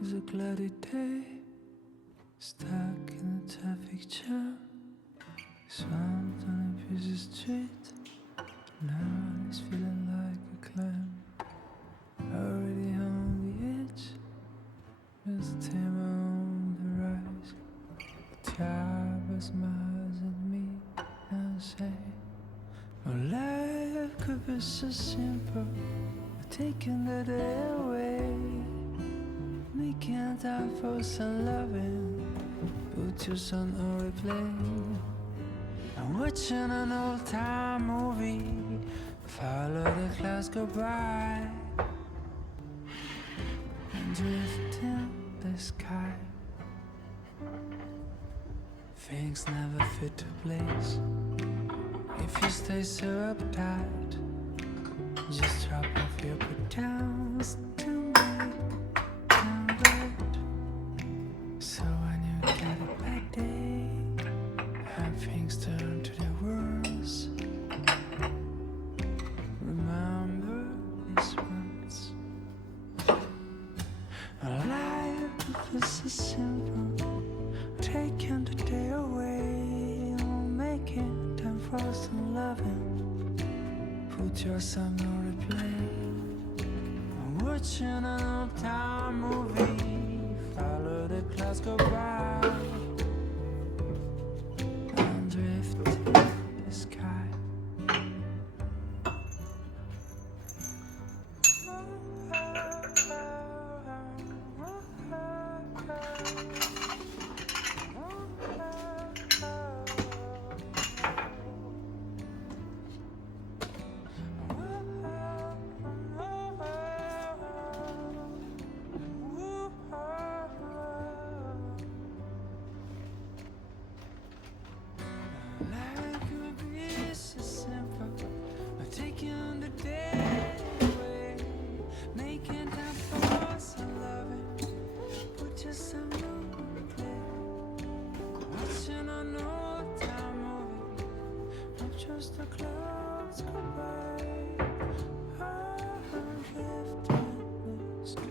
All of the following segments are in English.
was a cloudy day, stuck in a traffic jam, swamped on a busy street. Now it's feeling like a clam, already on the edge. There's a timber on the rise. The driver smiles at me and says, "Oh, life could be so simple, taking the day away, making time for some loving, put your son on replay. I'm watching an old-time movie, follow the clouds go by, and drift in the sky. Things never fit to place if you stay so uptight. Just drop off your pretends to make them right. So when you get a bad day and things turn to the worst, remember these words. Life is so simple, taking the day away, making time for some loving. Put your son on replay. I'm watching an old-time movie, follow the clouds go by, and drift in the sky. Life could be so simple, taking the day away, making time for some loving, put your son on replay. Watching an old-time movie, not just the clouds go by, I'm drifting in the sky.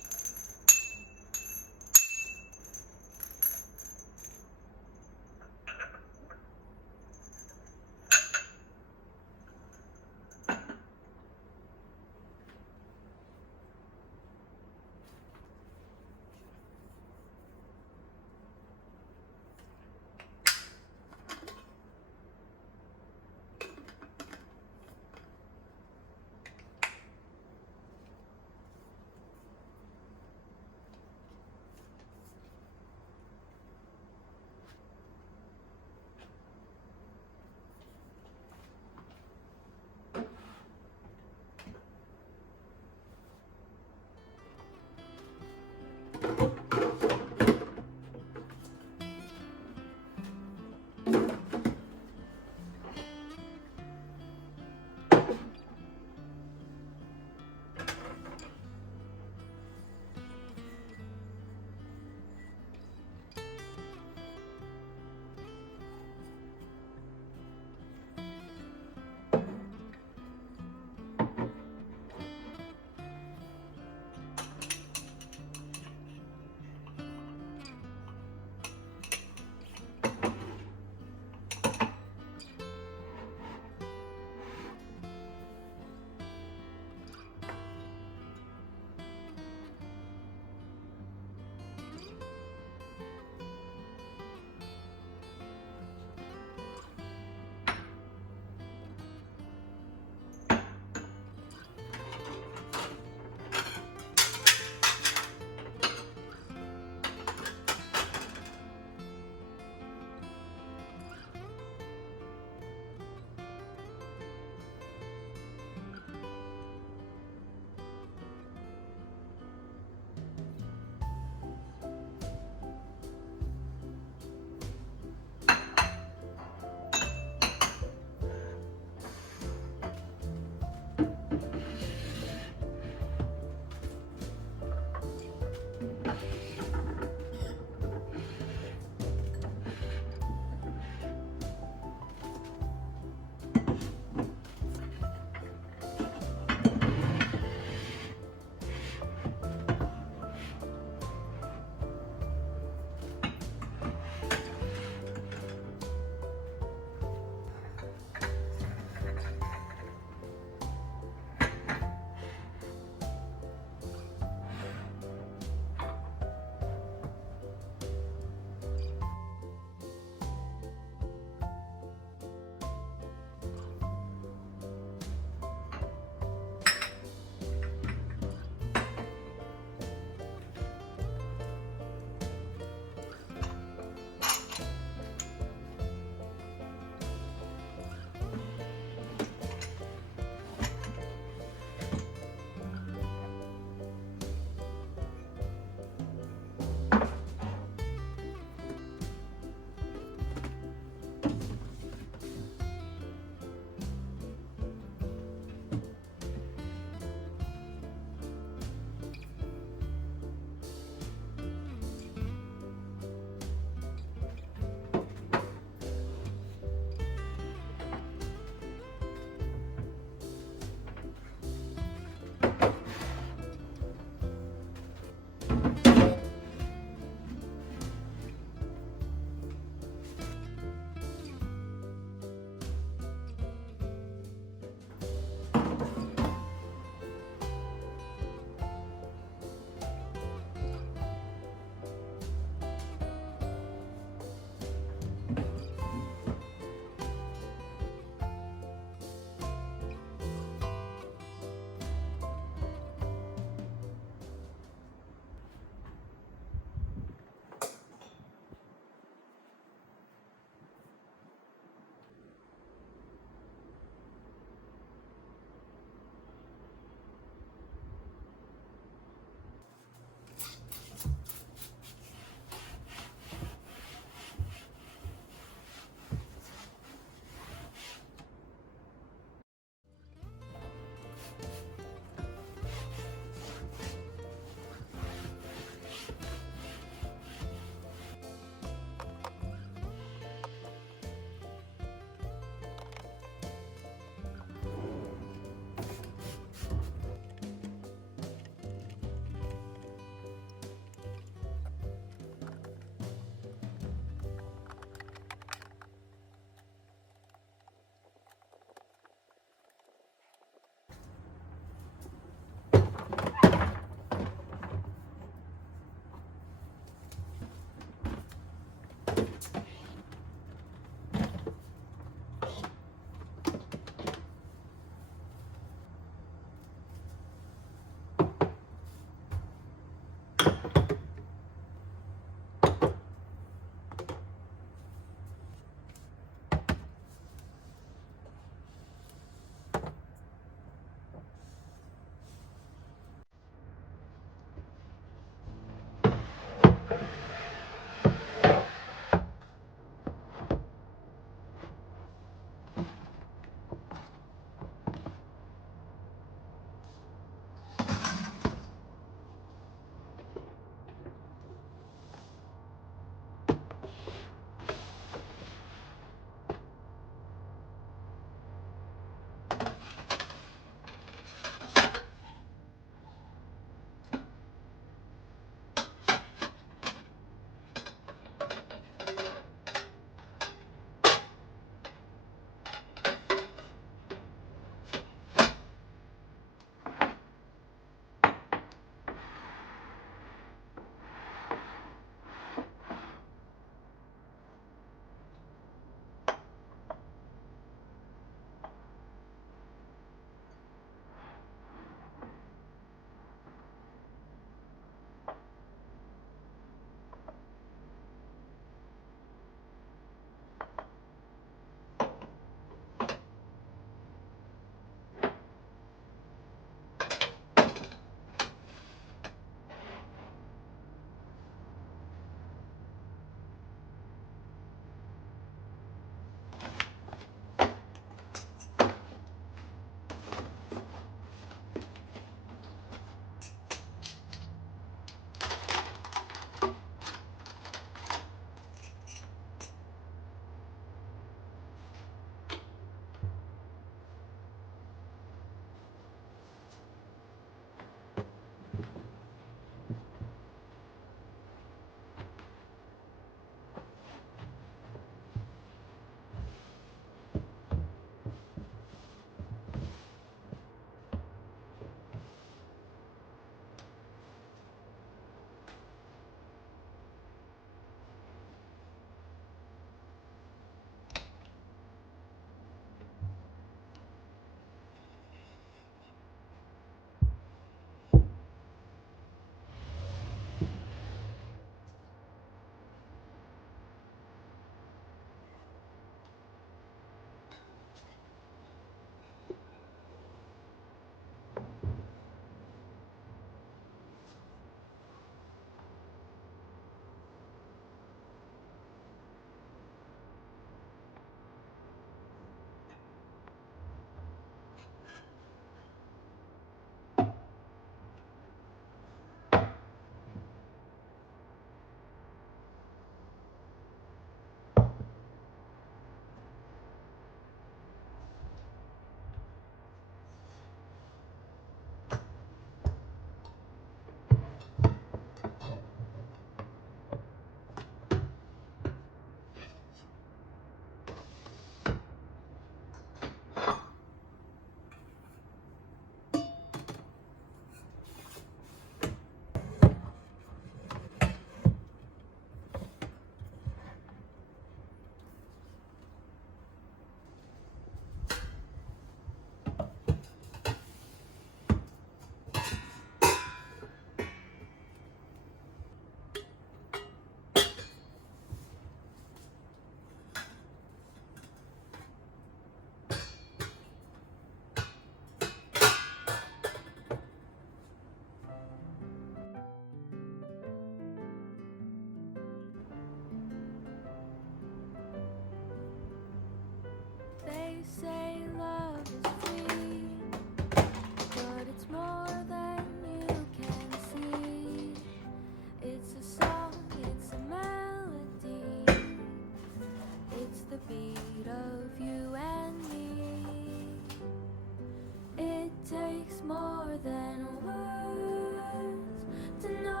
more than words to know.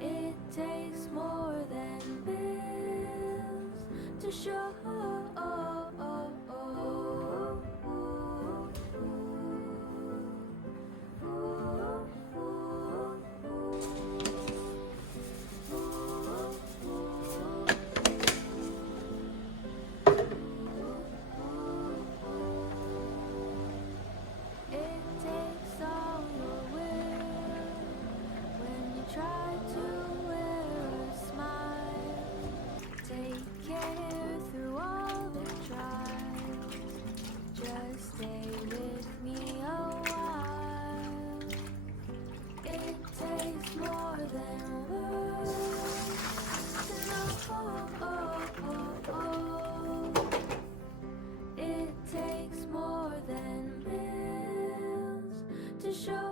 It takes more than bills to show. It takes all your will when you try to wear a smile. Take care through all the trials. Just stay with me a while. It takes more than words to know. It takes more than bills to show.